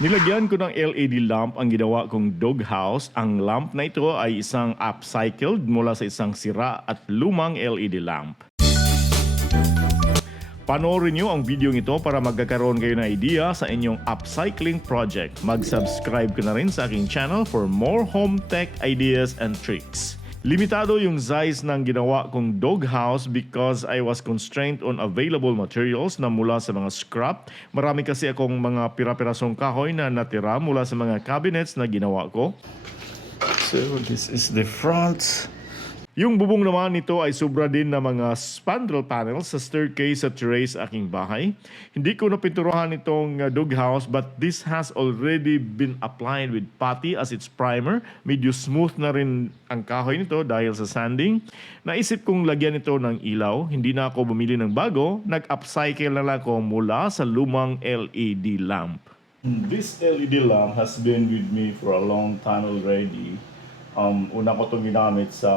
Nilagyan ko ng LED lamp ang ginawa kong doghouse. Ang lamp na ito ay isang upcycled mula sa isang sira at lumang LED lamp. Panoorin niyo ang video ito para magkakaroon kayo ng idea sa inyong upcycling project. Mag-subscribe ka na rin sa aking channel for more home tech ideas and tricks. Limitado yung size ng ginawa kong doghouse because I was constrained on available materials na mula sa mga scrap. Marami kasi akong mga pira-pirasong kahoy na natira mula sa mga cabinets na ginawa ko. So this is the front. Yung bubong naman nito ay sobra din na mga spandrel panels sa staircase at terrace sa aking bahay. Hindi ko napinturahan itong doghouse but this has already been applied with putty as its primer. Medyo smooth na rin ang kahoy nito dahil sa sanding. Naisip kong lagyan ito ng ilaw. Hindi na ako bumili ng bago. Nag-upcycle na lang ako mula sa lumang LED lamp. This LED lamp has been with me for a long time already. Una ko itong ginamit sa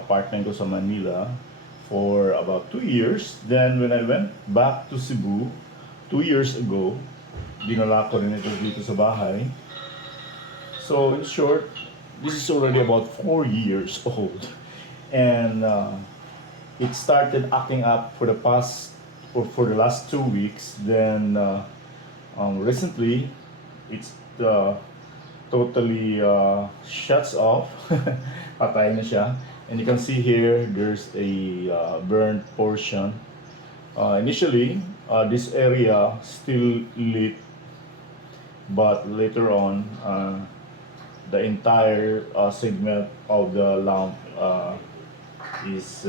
apartment ko sa Manila for about 2 years. Then when I went back to Cebu 2 years ago, dinala ko rin ito dito sa bahay. So in short, this is already about 4 years old. And it started acting up for the last 2 weeks. Then recently, it's totally shuts off. Patay na siya. And you can see here, there's a burnt portion. Initially, this area still lit, but later on, the entire segment of the lamp is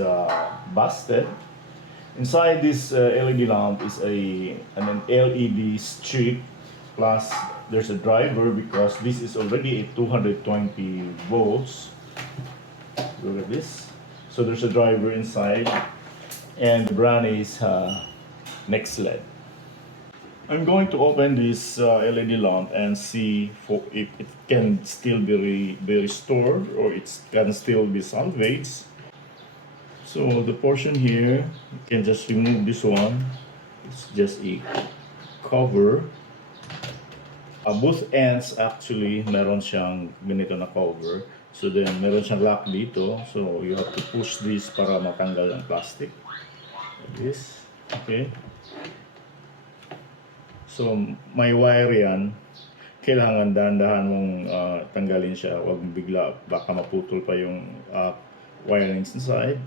busted. Inside this LED lamp is an LED strip, plus there's a driver because this is already a 220 volts. Look at this. So there's a driver inside, and the brand is Next LED. I'm going to open this LED lamp and see if it can still be restored or it can still be salvaged. So the portion here, you can just remove this one. It's just a cover. Both ends actually meron siyang ganito na cover. So then meron siyang lock dito. So you have to push this para matanggal ang plastic. Like this. Okay. So may wire yan. Kailangan dahan-dahan mong tanggalin siya. Huwag bigla, baka maputol pa yung wirings inside.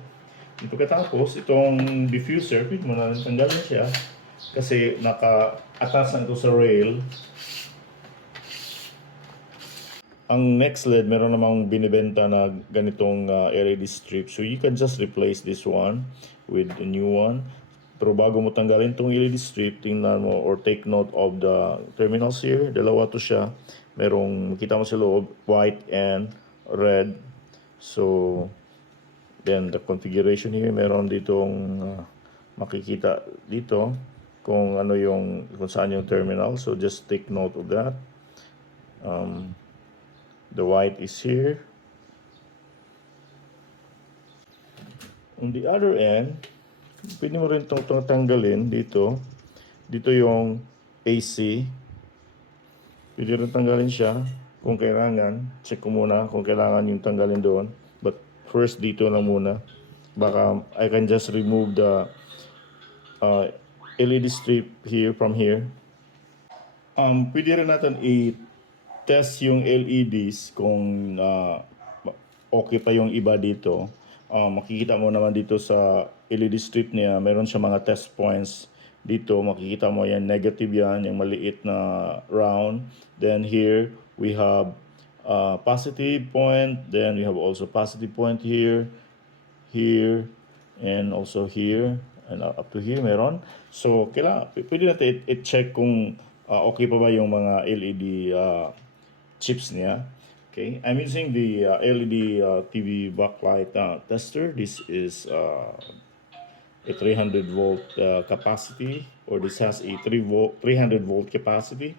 And pagkatapos, itong diffuser, pwede mo na rin tanggalin siya. Kasi naka-attach na ito sa rail. Ang Next LED, meron namang binibenta na ganitong LED strip. So you can just replace this one with a new one. Pero bago mo tanggalin itong LED strip, tingnan mo or take note of the terminals here. Dalawa to siya. Merong, makita mo sa loob, white and red. So, then the configuration here, meron ditong makikita dito kung ano kung saan yung terminal. So just take note of that. The white is here. On the other end, pwede mo rin itong tanggalin dito. Dito yung AC. Pwede rin tanggalin siya kung kailangan. Check ko muna kung kailangan yung tanggalin doon. But first dito lang muna. Baka I can just remove the LED strip here from here. Pwede rin natin test yung LEDs kung okay pa yung iba dito. Makikita mo naman dito sa LED strip niya, meron siya mga test points dito. Makikita mo yan, negative yan, yung maliit na round. Then here we have positive point. Then we have also positive point here, here, and also here, and up to here meron. So pwede natin i-check kung okay pa ba yung mga LED chips niya. Okay, I'm using the LED TV backlight tester. This is a 300 volt capacity, or this has a 300 volt capacity.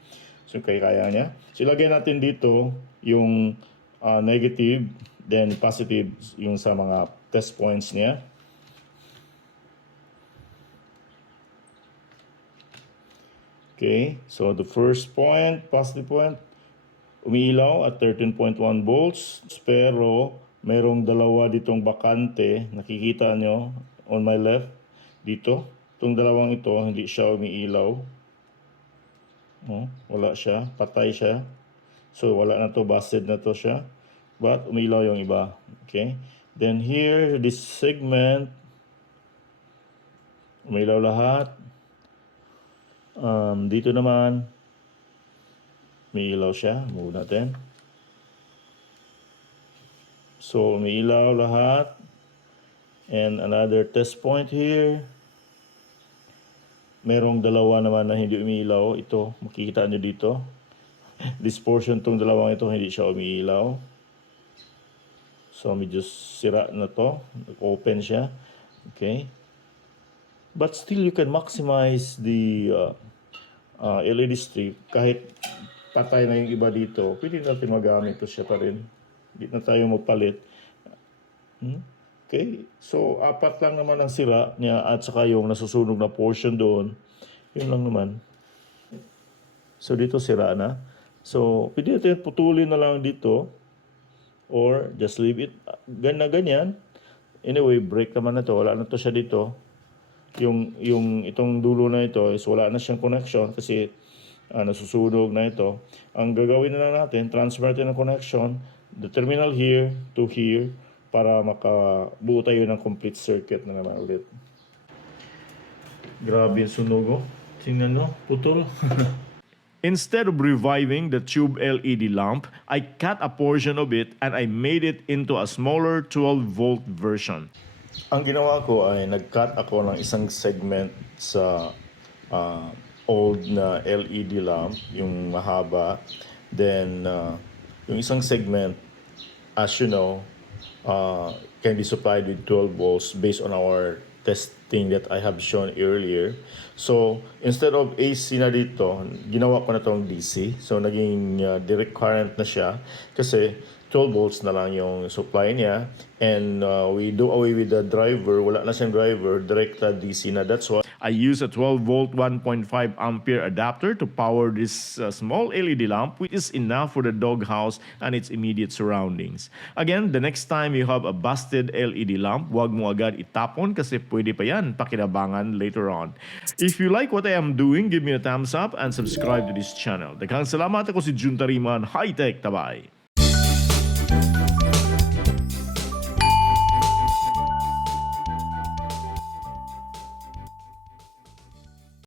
So kaya niya. So ilagay natin dito yung negative, then positive yung sa mga test points niya. Okay, so the first point, positive point, umiilaw at 13.1 volts. Pero merong dalawa ditong bakante, nakikita nyo on my left dito. Itong dalawang ito, hindi siya umiilaw. Oh, wala siya, patay siya. So wala na to, busted na to siya. But umiilaw yung iba. Okay, then here, this segment, umiilaw lahat. Dito naman, may ilaw siya. Move natin. So, may ilaw lahat. And another test point here. Merong dalawa naman na hindi umiilaw. Ito, makikita nyo dito. This portion, tong dalawang ito, hindi siya umiilaw. So, medyo sira na to. Open siya. Okay. But still, you can maximize the LED strip. Kahit patay na yung iba dito, pwede natin magamit ito siya pa rin. Hindi na tayo magpalit. Okay, so apat lang naman ang sira niya at saka yung nasusunog na portion doon. Yun lang naman. So dito sira na. So pwede natin putulin na lang dito or just leave it ganyan. Anyway, break naman na to. Wala na to siya dito. Yung itong dulo na ito is wala na siyang connection kasi nasusunog na ito. Ang gagawin na lang natin, transfer natin ang connection, the terminal here to here, para makabuo tayo ng complete circuit na naman ulit. Grabe yung sunog, oh. Tingnan nyo, putol. Instead of reviving the tube LED lamp, I cut a portion of it and I made it into a smaller 12-volt version. Ang ginawa ko ay nag-cut ako ng isang segment sa old na LED lamp, yung mahaba. Then, yung isang segment, as you know, can be supplied with 12 volts based on our testing that I have shown earlier. So, instead of AC na dito, ginawa ko na itong DC. So, naging direct current na siya kasi 12 volts na lang yung supply niya. And we do away with the driver. Wala na siyang driver. Direct DC na. That's why I use a 12-volt 1.5 ampere adapter to power this small LED lamp, which is enough for the doghouse and its immediate surroundings. Again, the next time you have a busted LED lamp, huwag mo agad itapon kasi pwede pa yan pakinabangan later on. If you like what I am doing, give me a thumbs up and subscribe to this channel. Daghang salamat. Ako si Jun Tariman. High Tech Tabay!